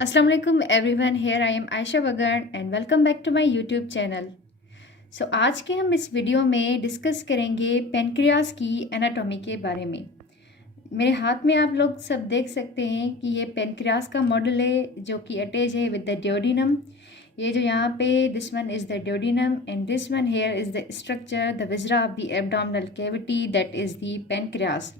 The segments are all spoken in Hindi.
Assalamu alaikum everyone, here I am Aisha Vagan and welcome back to my YouTube channel. आज के हम इस वीडियो में डिस्कस करेंगे पेनक्रियास की एनाटॉमी के बारे में। मेरे हाथ में आप लोग सब देख सकते हैं कि ये पेनक्रियास का मॉडल है जो कि अटैच है विद द ड्यूडिनम। ये जो यहाँ पे this one is the duodenum and this one here is the structure the viscera of the abdominal cavity that is the pancreas.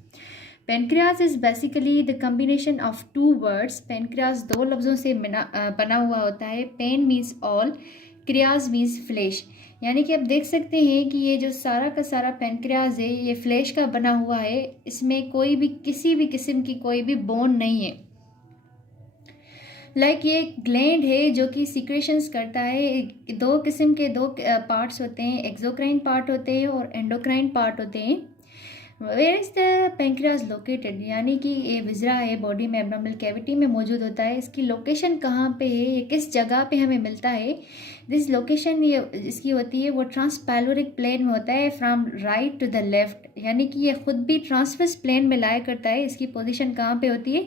Pancreas is basically the combination of two words. Pancreas दो लफ्ज़ों से बना हुआ होता है। Pan means all, creas means flesh. यानी कि आप देख सकते हैं कि ये जो सारा का सारा पेनक्रियाज है ये फ्लैश का बना हुआ है। इसमें कोई भी किसी भी किस्म की कोई भी बोन नहीं है। ये एक ग्लैंड है जो कि सिक्रेशंस करता है। दो किस्म के दो पार्ट्स होते हैं, एक्सोक्राइन पार्ट होते हैं और एंडोक्राइन पार्ट होते हैं। Where is the pancreas located, यानी कि ये विजरा है बॉडी में, एब्डोमिनल कैविटी में मौजूद होता है। इसकी लोकेशन कहाँ पे है, ये किस जगह पे हमें मिलता है? दिस लोकेशन ये इसकी होती है वो ट्रांसपैलोरिक प्लेन में होता है from right to the left, यानी कि ये खुद भी ट्रांसवर्स प्लेन में लाया करता है। इसकी पोजीशन कहाँ पे होती है,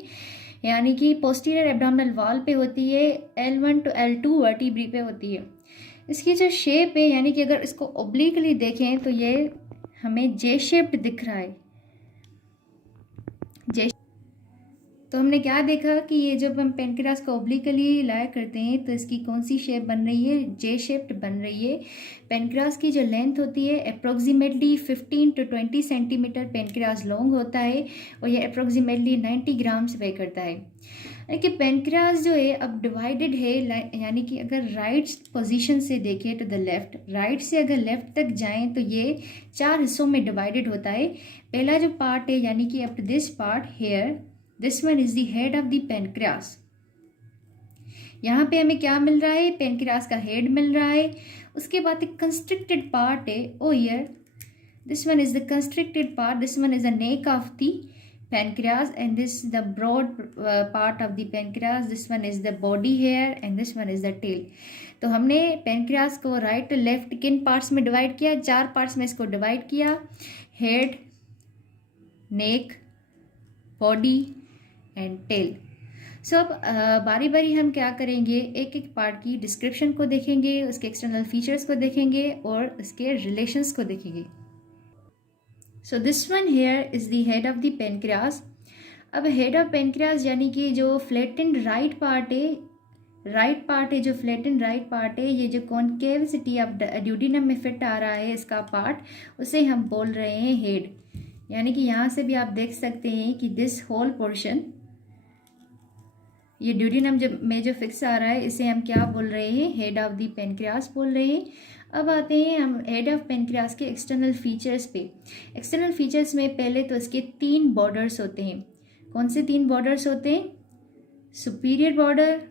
यानी कि पोस्टीरियर एब्डोमिनल वॉल पे होती है, L1 to L2 वर्टिब्री पे होती है। इसकी जो शेप है, यानी कि अगर इसको ओब्लिकली देखें तो ये हमें जे शेप्ड दिख रहा है। जे तो हमने क्या देखा कि ये जब हम पेनक्रियास को ओब्लिकली लाया करते हैं तो इसकी कौन सी शेप बन रही है, जे शेप्ड बन रही है। पेनक्रियास की जो लेंथ होती है approximately 15 to 20 centimetre pancreas long होता है और ये अप्रोक्सीमेटली 90 ग्राम्स वे करता है। यानी कि पेनक्रियास जो है अब डिवाइडेड है, यानी कि अगर राइट पोजीशन से देखें टू द लेफ्ट, राइट से अगर लेफ्ट तक जाएं तो ये चार हिस्सों में डिवाइडेड होता है। पहला जो पार्ट है, यानी कि up to this part here, this one is the head of the pancreas. यहाँ पे हमें क्या मिल रहा है, पेनक्रियास का हेड मिल रहा है। उसके बाद एक कंस्ट्रिक्टेड पार्ट है oh here, this one is the constricted part, this one is the neck of the pancreas and this the broad part of the pancreas, this one is the body hair and this one is the tail। तो हमने पेनक्रियास को राइट लेफ्ट किन पार्ट्स में डिवाइड किया, चार पार्ट्स में इसको डिवाइड किया, head, neck, body and tail. So अब बारी बारी हम क्या करेंगे, एक एक पार्ट की डिस्क्रिप्शन को देखेंगे, उसके एक्सटर्नल फीचर्स को देखेंगे और उसके रिलेशंस को देखेंगे। So this one here is the head of the pancreas. अब हेड ऑफ पेनक्रियास यानी कि जो फ्लैटेंड राइट पार्ट है, जो फ्लैटेंड राइट पार्ट है, ये जो कॉन्केविसिटी ऑफ ड्यूडिनम में फिट आ रहा है इसका पार्ट, उसे हम बोल रहे हैं हेड। यानी कि यहाँ से भी आप देख सकते हैं कि दिस होल पोर्शन, ये ड्यूडिनम जो फिक्स आ रहा है, इसे हम क्या बोल रहे हैं, हेड ऑफ द पेनक्रियास बोल रहे हैं। अब आते हैं हम हेड ऑफ पेनक्रियास के एक्सटर्नल फीचर्स पे। एक्सटर्नल फीचर्स में पहले तो इसके तीन बॉर्डर्स होते हैं। कौन से तीन बॉर्डर्स होते हैं, superior border,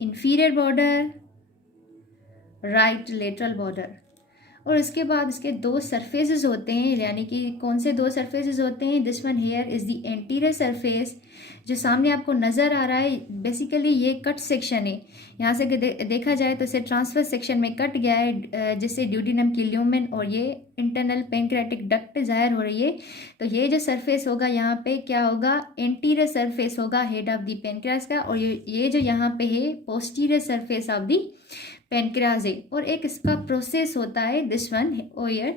inferior border, right lateral border. और इसके बाद इसके दो सरफेसेस होते हैं, यानी कि कौन से दो सरफेसेस होते हैं, this one here is the anterior surface, जो सामने आपको नज़र आ रहा है। बेसिकली ये कट सेक्शन है, यहाँ से देखा जाए तो इसे ट्रांसफर सेक्शन में कट गया है, जिससे ड्यूडिनम की ल्यूमेन और ये इंटरनल पेनक्रियाटिक डक्ट जाहिर हो रही है। तो ये जो सरफेस होगा यहाँ पे क्या होगा, एंटीरियर सरफेस होगा हेड ऑफ द पेनक्रियास का, और ये जो यहाँ पे है posterior surface of the pancreas है। और एक इसका प्रोसेस होता है, this one over,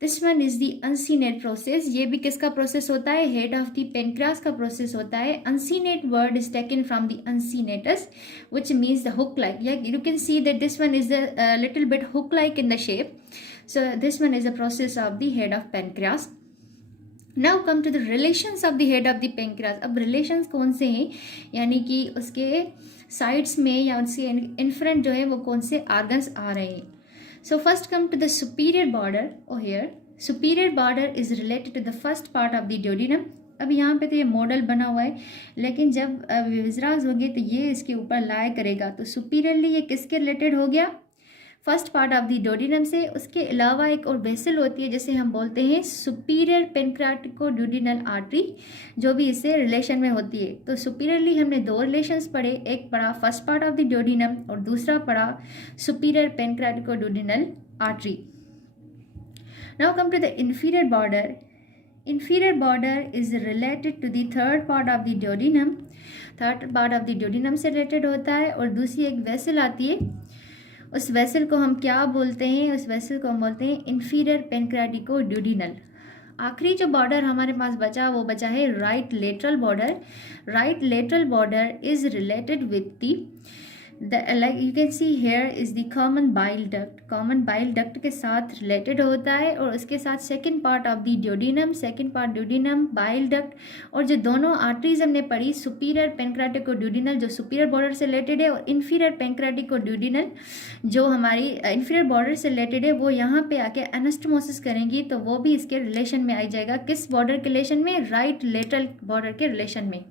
this one is the uncinate process. ये भी किसका प्रोसेस होता है, हेड ऑफ द पेनक्रियास का प्रोसेस होता है। Uncinate word is taken from the uncinatus which means the hook like, yeah, you can see that this one is a little bit hook like in the shape. So this one is a process of the head of pancreas. Now come to the relations of the head of the pancreas। अब relations कौन से हैं, यानी कि उसके साइड्स में या उसके इन फ्रंट जो है वो कौन से आर्गन्स आ रहे हैं। So first come to the superior border over here। Superior border is related to the first part of the duodenum। अब यहाँ पे तो ये मॉडल बना हुआ है, लेकिन जब विजराज होगी तो ये इसके ऊपर लाया करेगा, तो सुपीरियरली ये किसके रिलेटेड हो गया, first part of the duodenum से। उसके अलावा एक और वेसल होती है जिसे हम बोलते हैं सुपीरियर पेनक्रियाटिको ड्यूडिनल आर्टरी, जो भी इससे रिलेशन में होती है। तो सुपीरियरली हमने दो रिलेशंस पढ़े, एक पढ़ा first part of the duodenum और दूसरा पढ़ा superior pancreaticoduodenal artery. Now come to the inferior border. Inferior border is related to the third part of the duodenum। Third part of the duodenum से रिलेटेड होता है, और दूसरी एक वेसल आती है, उस वेसल को हम क्या बोलते हैं, उस वेसल को हम बोलते हैं इंफीरियर पेनक्रेटिको ड्यूडिनल। आखिरी जो बॉर्डर हमारे पास बचा वो बचा है right lateral border. Right lateral border is related with the like you can see here is the common bile duct। common bile duct के साथ रिलेटेड होता है, और उसके साथ second part of the duodenum, second part duodenum, bile duct, और जो दोनों आर्टरीज हमने पढ़ी सुपीरियर पेनक्रेटिको ड्यूडिनल जो सुपीरियर बॉर्डर से रिलेटेड है, और इन्फीरियर पेनक्रेटिको ड्यूडिनल जो हमारी इन्फीरियर बॉर्डर से रिलेटेड है, वो यहाँ पे आके एनास्टोमोसिस करेंगी, तो वो भी इसके रिलेशन में आ जाएगा। किस बॉर्डर के रिलेशन में? राइट लेटरल बॉर्डर के रिलेशन में।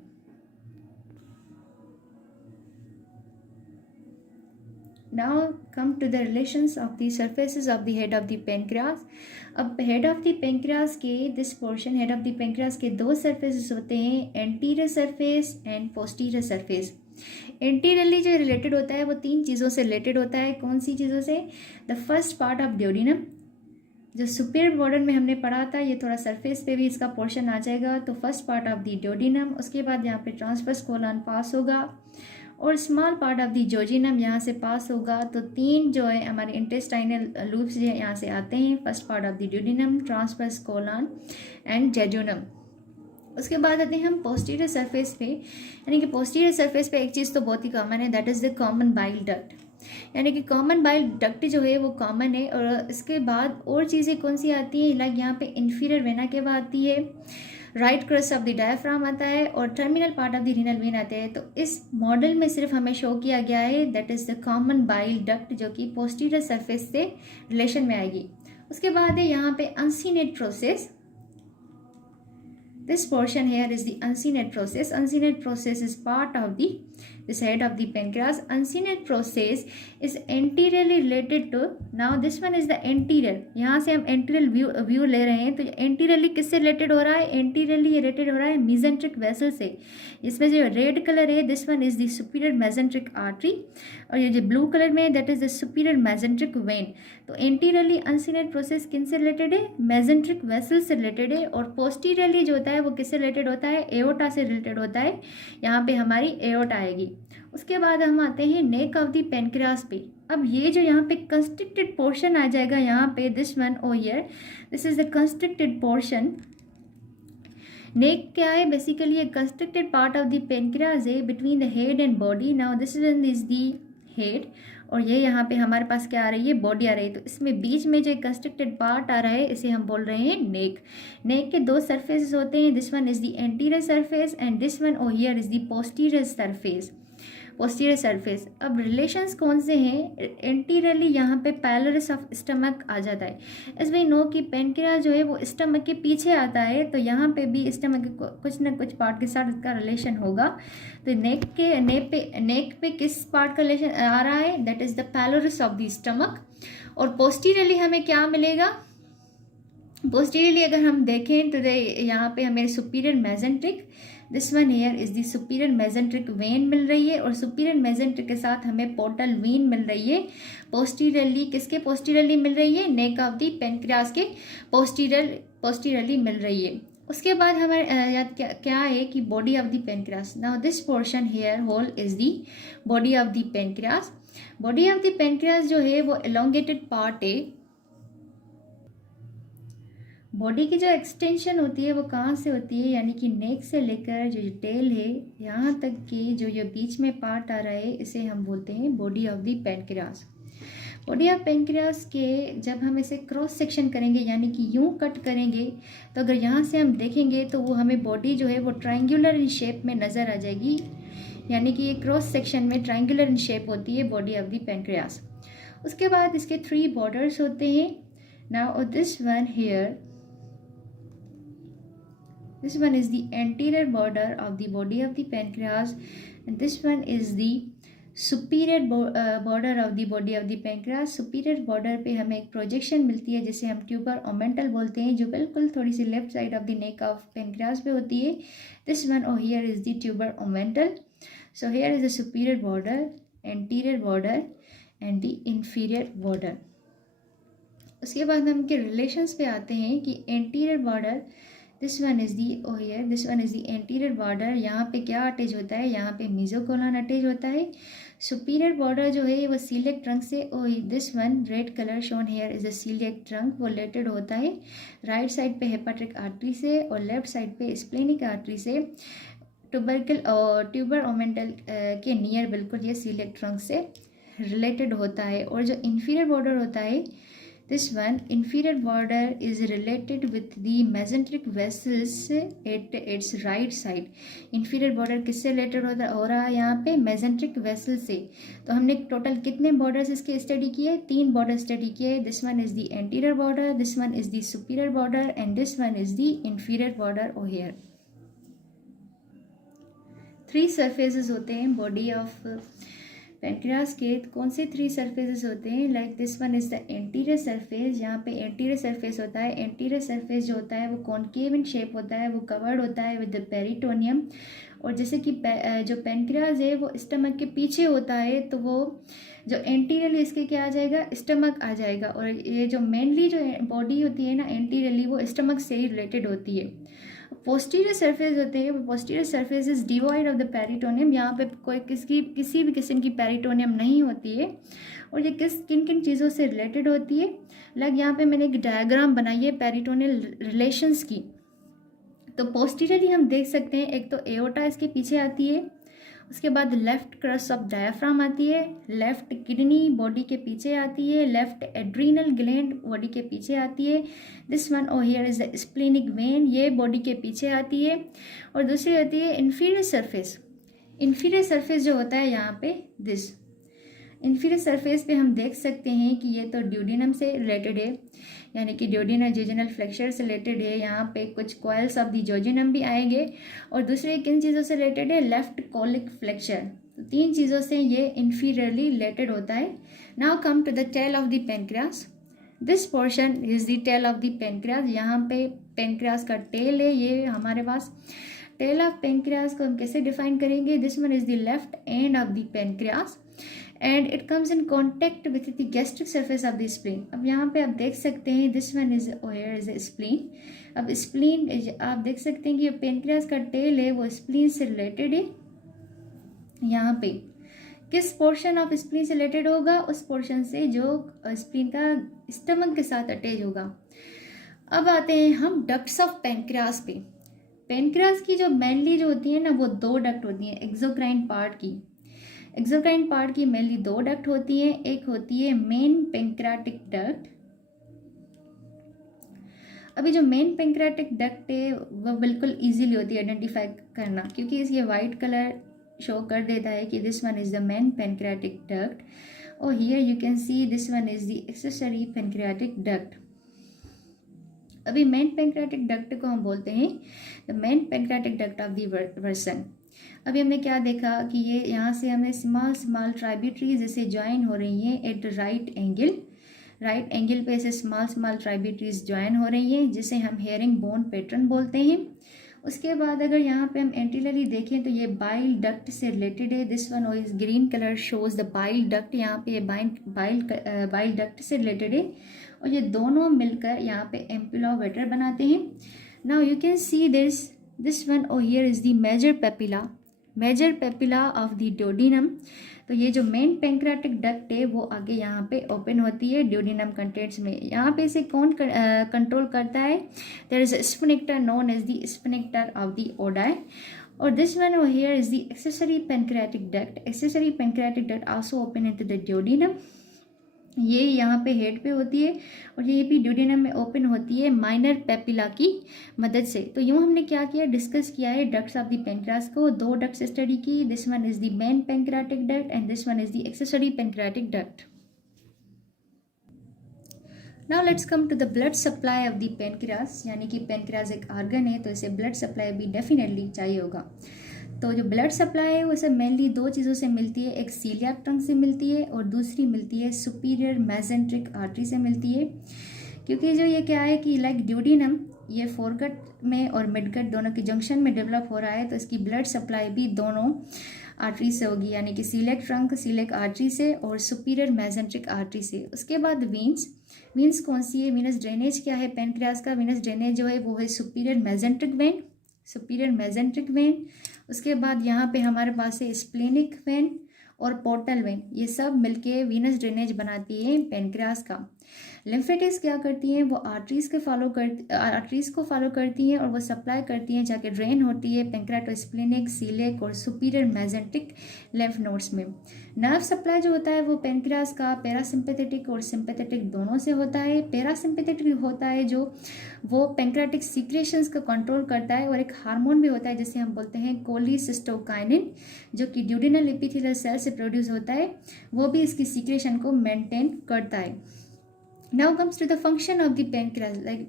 Now come to the relations of the surfaces of the head of the pancreas। अब head of the pancreas के this portion head of the pancreas के दो surfaces होते हैं, anterior surface and posterior surface। anteriorly जो रिलेटेड होता है वो तीन चीज़ों से रिलेटेड होता है। कौन सी चीज़ों से? The first part of duodenum जो सुपीरियर बॉर्डर में हमने पढ़ा था, ये थोड़ा सरफेस पे भी इसका पोर्शन आ जाएगा, तो first part of the duodenum, उसके बाद यहाँ पे ट्रांसवर्स कोलन पास होगा, और स्मॉल पार्ट ऑफ द जोजिनम यहाँ से पास होगा। तो तीन जो है हमारे इंटेस्टाइनल लूप्स जो है यहाँ से आते हैं, first part of the duodenum, transverse colon and jejunum. उसके बाद आते हैं हम पोस्टीरियर सरफेस पे, यानी कि पोस्टीरियर सरफेस पे एक चीज़ तो बहुत ही कॉमन है, that is the common bile duct. यानी कि कॉमन बाइल डक्ट जो है वो कॉमन है, और इसके बाद और चीज़ें कौन सी आती हैं, लाइक यहाँ पे इन्फीरियर वेना के बाद आती है, right crust of the diaphragm आता है, और terminal part of the renal vein आते हैं। तो इस मॉडल में सिर्फ हमें शो किया गया है that is the common bile duct जो कि पोस्टीरियर सरफेस से रिलेशन में आएगी। उसके बाद है यहाँ पे uncinate process. This portion here is the uncinate process। uncinate process is part of this head of the pancreas। uncinate process is anteriorly related to, now this one is the anterior, यहाँ से हम anterior view ले रहे हैं, तो anteriorly किससे related हो रहा है? anteriorly related हो रहा है mesenteric vessel से। इसमें जो रेड कलर है this one is the superior mesenteric artery, और ये जो ब्लू कलर में that is the superior mesenteric vein। तो anteriorly uncinate process किन से रिलेटेड है? mesenteric vessel से रिलेटेड है, और posteriorly जो होता है वो किससे रिलेटेड होता है? एओर्टा से रिलेटेड होता है। यहाँ पे हमारी एओर्टा आएगी। उसके बाद हम आते हैं नेक ऑफ द पेनक्रियास पे। अब ये जो यहाँ पे कंस्ट्रिक्टेड पोर्शन आ जाएगा यहाँ पे, this one oh here, this is the constricted portion. Neck क्या है? बेसिकली एक constricted part of the pancreas है between the head and body. Now this is the head, और ये यहाँ पे हमारे पास क्या आ रही है? बॉडी आ रही है। तो इसमें बीच में जो कंस्ट्रिक्टेड पार्ट आ रहा है इसे हम बोल रहे हैं नेक। नेक के दो सरफेसेस होते हैं, this one is the anterior surface and this one oh here is the posterior surface. Posterior surface. अब रिलेशंस कौन से हैं? एंटीरियरली यहाँ पे पैलोरिस ऑफ स्टमक आ जाता है। एज वी नो कि पेनक्रियास जो है वो स्टमक के पीछे आता है, तो यहाँ पे भी स्टमक के कुछ ना कुछ पार्ट के साथ इसका रिलेशन होगा। तो नेक पे किस पार्ट का रिलेशन आ रहा है? That is the pylorus of the stomach. और पोस्टीरियरली हमें क्या मिलेगा? पोस्टीरियरली अगर हम देखें तो यहाँ पे हमें superior mesenteric, this one here is the superior mesenteric vein मिल रही है, और सुपीरियर मेजेंट्रिक के साथ हमें पोर्टल वेन मिल रही है। पोस्टीरियरली किसके पोस्टीरियरली मिल रही है? नेक ऑफ द पेनक्रियास के पोस्टीरियरली मिल रही है। उसके बाद हमारे याद क्या है कि body of the pancreas. Now this portion here whole is the body of the pancreas. Body of the pancreas जो है वो एलोंगेटेड पार्ट है। बॉडी की जो एक्सटेंशन होती है वो कहाँ से होती है? यानी कि नेक से लेकर जो टेल है यहाँ तक की जो ये बीच में पार्ट आ रहा है इसे हम बोलते हैं body of the pancreas. Body of pancreas के जब हम इसे क्रॉस सेक्शन करेंगे यानी कि यूं कट करेंगे, तो अगर यहाँ से हम देखेंगे तो वो हमें बॉडी जो है वो ट्रायंगुलर इन शेप में नज़र आ जाएगी। यानी कि ये क्रॉस सेक्शन में ट्रायंगुलर इन शेप होती है बॉडी ऑफ द पेनक्रियास। उसके बाद इसके 3 बॉर्डर्स होते हैं। Now this one here, this one is the anterior border of the body of the pancreas and this one is the superior border of the body of the pancreas। superior border पे हमें एक प्रोजेक्शन मिलती है जिसे हम ट्यूबर ओमेंटल बोलते हैं, जो बिल्कुल थोड़ी सी left side of the neck of pancreas पे होती है। this one over here is the tuber omental। so here is the superior border, anterior border and the inferior border। उसके बाद हम के रिलेशंस पे आते हैं कि anterior border this one is the oh here, this one is the anterior border. यहाँ पे क्या अटैच होता है, यहाँ पे मेसोकोलन अटैच होता है। सुपीरियर बॉर्डर जो है वो सीलियक ट्रंक से, this one red colour shown here is a coeliac trunk, वो रिलेटेड होता है राइट साइड पे हेपाटिक आर्टरी से और लेफ्ट साइड पे स्प्लेनिक आर्टरी से। ट्यूबरकल और ट्यूबर ओमेंटल के नियर बिल्कुल ये सीलियक ट्रंक से रिलेटेड होता है। और जो इंफीरियर बॉर्डर होता है, this one inferior border is related with the mesenteric vessels at its right side। inferior border किससे रिलेटेड हो रहा है यहाँ पे, mesenteric vessel से। तो हमने टोटल कितने बॉर्डर्स इसके स्टडी किए, 3 बॉर्डर स्टडी किए। This one is the anterior border, this one is the superior border and this one is the inferior border over here। 3 surfaces होते हैं बॉडी ऑफ पेनक्रियास के। कौन से 3 सरफेसेस होते हैं, like this one is the anterior surface. यहाँ पे एंटीरियर सरफेस होता है। एंटीरियर सरफेस जो होता है वो कॉनकेव इन शेप होता है, वो कवर्ड होता है विद द पेरिटोनियम। और जैसे कि जो पेनक्रियास है वो स्टमक के पीछे होता है, तो वो जो एंटीरियरली इसके क्या आ जाएगा, स्टमक आ जाएगा। और ये जो मेनली जो बॉडी होती है ना एंटीरियरली, वो स्टमक से ही रिलेटेड होती है। पोस्टीरियर सरफेस होते हैं, posterior surface is devoid of the peritoneum. यहाँ पे कोई किसी भी किस्म की पेरिटोनियम नहीं होती है। और ये किन किन चीज़ों से रिलेटेड होती है, लाइक यहाँ पे मैंने एक डायग्राम बनाई है पेरिटोनियल रिलेशंस की। तो पोस्टीरियरली हम देख सकते हैं, एक तो एओर्टा इसके पीछे आती है, उसके बाद लेफ्ट क्रस्ट ऑफ डायफ्राम आती है, लेफ्ट किडनी बॉडी के पीछे आती है, लेफ्ट एड्रीनल ग्लैंड बॉडी के पीछे आती है। This one oh here is the splenic vein, ये बॉडी के पीछे आती है। और दूसरी आती है इंफीरियर सरफेस। इंफीरियर सरफेस जो होता है यहाँ पे, दिस इंफीरियर सरफेस पे हम देख सकते हैं कि ये तो ड्यूडिनम से रिलेटेड है, यानी कि ड्यूडिनल जिजनल फ्लेक्चर से रिलेटेड है। यहाँ पे कुछ कॉइल्स ऑफ दी जोजिनम भी आएंगे। और दूसरे किन चीज़ों से रिलेटेड है, लेफ्ट कॉलिक फ्लेक्चर। तो 3 चीज़ों से ये इंफीरियरली रिलेटेड होता है। Now come to the tail of the pancreas. This portion is the tail of the pancreas. यहाँ पे पेनक्रियास का टेल है ये हमारे पास। टेल ऑफ पेनक्रियास को हम कैसे डिफाइन करेंगे, this one is the left end of the pancreas and it comes in contact with the gastric surface of the spleen। अब यहाँ पे आप देख सकते हैं, this one is here is a spleen। अब spleen आप देख सकते हैं कि पेनक्रियास का टेल है वो स्प्लीन से रिलेटेड है। यहाँ पे किस पोर्शन ऑफ स्प्लीन से रिलेटेड होगा, उस पोर्शन से जो स्प्लीन का स्टमक के साथ अटैच होगा। अब आते हैं हम डक्ट्स ऑफ पेनक्रियास पे। पेनक्रियास की जो मेनली जो होती है ना, वो 2 डक्ट होती हैं एक्सोक्राइन पार्ट की। एक्सोक्राइन पार्ट की मेनली 2 डक्ट होती है। एक होती है मेन पेंक्रियाटिक डक्ट। अभी जो मेन पेंक्रियाटिक डक्ट है वो बिल्कुल इजीली होती है आइडेंटिफाई करना, क्योंकि इसके वाइट कलर शो कर देता है कि this one is the main pancreatic duct. और here you can see this one is the accessory pancreatic duct. अभी मेन पेंक्रियाटिक डक्ट को हम बोलते हैं the main pancreatic duct of the Wirsung. अभी हमने क्या देखा कि ये यहाँ से हमें स्मॉल ट्राइब्यूटरीज जैसे ज्वाइन हो रही हैं एट राइट एंगल पे ऐसे स्मॉल ट्राइब्यूटरीज ज्वाइन हो रही हैं, जिसे हम हेयरिंग बोन पैटर्न बोलते हैं। उसके बाद अगर यहाँ पे हम एंटीरियरली देखें तो ये बाइल डक्ट से रिलेटेड है। This one is green colour shows the bile duct. यहाँ पे बाइल डक्ट से रिलेटेड है और ये दोनों मिलकर यहाँ पे एम्पुलोवेटर बनाते हैं। Now you can see this one oh here is the major papilla of the duodenum. तो ये जो मेन पेंक्रियाटिक डक्ट है वो आगे यहाँ पे ओपन होती है ड्यूडिनम कंटेंट्स में। यहाँ पे इसे कौन कंट्रोल करता है, there is a sphincter known as the sphincter of the Oddi. और this one here is the accessory pancreatic duct. Accessory pancreatic duct also open into the duodenum. ये यहाँ पे हेड पे होती है और ये भी ड्यूडिनम में ओपन होती है माइनर पेपिला की मदद से। तो यूँ हमने क्या किया, डिस्कस किया है डक्ट्स ऑफ द पेंक्रियास को। 2 डक्ट्स स्टडी की, this one is the main pancreatic duct and this one is the accessory pancreatic duct. Now let's come to the blood supply of the pancreas. यानी कि पेनक्रियास एक ऑर्गन है तो इसे ब्लड सप्लाई भी डेफिनेटली चाहिए होगा। तो जो ब्लड सप्लाई है वो सब मेनली 2 चीज़ों से मिलती है, एक सीलियाक ट्रंक से मिलती है और दूसरी मिलती है सुपीरियर मेसेंट्रिक आर्टरी से मिलती है। क्योंकि जो ये क्या है कि लाइक ड्यूडिनम ये फोरगट में और मिडगट दोनों के जंक्शन में डेवलप हो रहा है, तो इसकी ब्लड सप्लाई भी दोनों आर्टरी से होगी, यानी कि सीलियक ट्रंक सीलियक आर्टरी से और सुपीरियर मेसेंट्रिक आर्टरी से। उसके बाद वीन्स कौन सी है, वीनस ड्रेनेज क्या है पेनक्रियास का, वीनस ड्रेनेज जो है वो है सुपीरियर मेसेंट्रिक वेन। उसके बाद यहाँ पे हमारे पास है स्प्लेनिक वेन और पोर्टल वेन, ये सब मिलके वीनस ड्रेनेज बनाती है पेनक्रियास का। लिम्फेटिक्स क्या करती हैं, वो आर्टरीज को फॉलो करती हैं और वो सप्लाई करती हैं, जाके ड्रेन होती है पेनक्रियाटोस्प्लेनिक, सीलियक और सुपीरियर मेसेंट्रिक लिम्फ नोड्स में। नर्व सप्लाई जो होता है वो पेनक्रियास का पैरासिम्पेथेटिक और सिंपैथेटिक दोनों से होता है। पैरासिम्पेथेटिक होता है जो वो पेनक्रियाटिक सीक्रेशंस को कंट्रोल करता है, और एक हार्मोन भी होता है जिसे हम बोलते हैं कोलिसिस्टोकाइनिन, जो कि ड्यूडेनल एपिथेलियल सेल से प्रोड्यूस होता है, वो भी इसकी सीक्रेशन को मेंटेन करता है। Now comes to the function of the pancreas. Like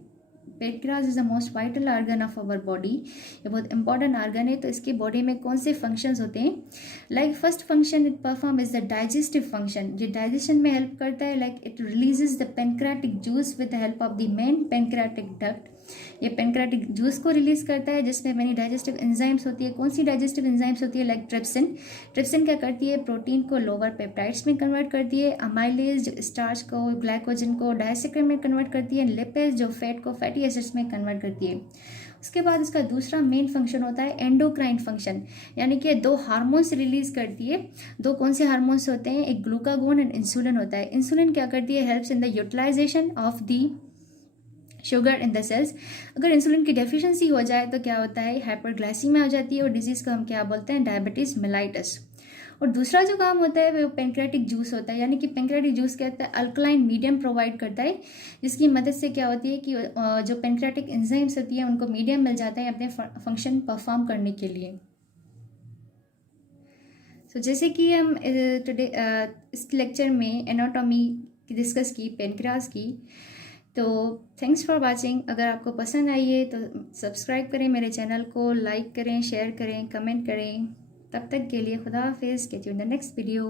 pancreas is the most vital organ of our body. ये बहुत इंपॉर्टेंट ऑर्गन है। तो इसके बॉडी में कौन से फंक्शंस होते हैं? Like first function it perform is the digestive function, जो डाइजेशन में हेल्प करता है। Like it releases the pancreatic juice with the help of the main pancreatic duct. ये पेनक्रियाटिक जूस को रिलीज करता है जिसमें मेनी डाइजेस्टिव एंजाइम्स होती है। कौन सी डाइजेस्टिव एंजाइम्स होती है? लाइक ट्रिप्सिन क्या करती है, प्रोटीन को लोअर पेप्टाइड्स में कन्वर्ट करती है। अमाइलेज जो स्टार्च को ग्लाइकोजन को डायसेक्राइड में कन्वर्ट करती है। लिपेज जो फैट को फैटी एसिड्स में कन्वर्ट करती है। उसके बाद इसका दूसरा मेन फंक्शन होता है एंडोक्राइन फंक्शन, यानी कि दो हार्मोन्स रिलीज करती है। दो कौन से हार्मोन्स होते हैं? एक ग्लूकागोन एंड इंसुलिन होता है। इंसुलिन क्या करती है? Helps in the utilisation of the sugar in the cells. अगर इंसुलिन की डेफिशिएंसी हो जाए तो क्या होता है? हाइपरग्लाइसीमिया हो जाती है और डिजीज को हम क्या बोलते हैं? Diabetes mellitus. और दूसरा जो काम होता है वो पेनक्रियाटिक जूस होता है, यानी कि पेनक्रियाटिक जूस क्या होता है? अल्कलाइन मीडियम प्रोवाइड करता है, जिसकी मदद से क्या होती है कि जो पेनक्रियाटिक एंजाइम्स होती है उनको मीडियम मिल जाता है अपने फंक्शन परफॉर्म करने के लिए। सो जैसे कि हम टुडे इस लेक्चर में एनाटॉमी डिस्कस की पेनक्रियास की। तो थैंक्स फॉर वाचिंग। अगर आपको पसंद आई है तो सब्सक्राइब करें मेरे चैनल को, लाइक करें, शेयर करें, कमेंट करें। तब तक के लिए खुदा हाफिज़। Get you in the next video.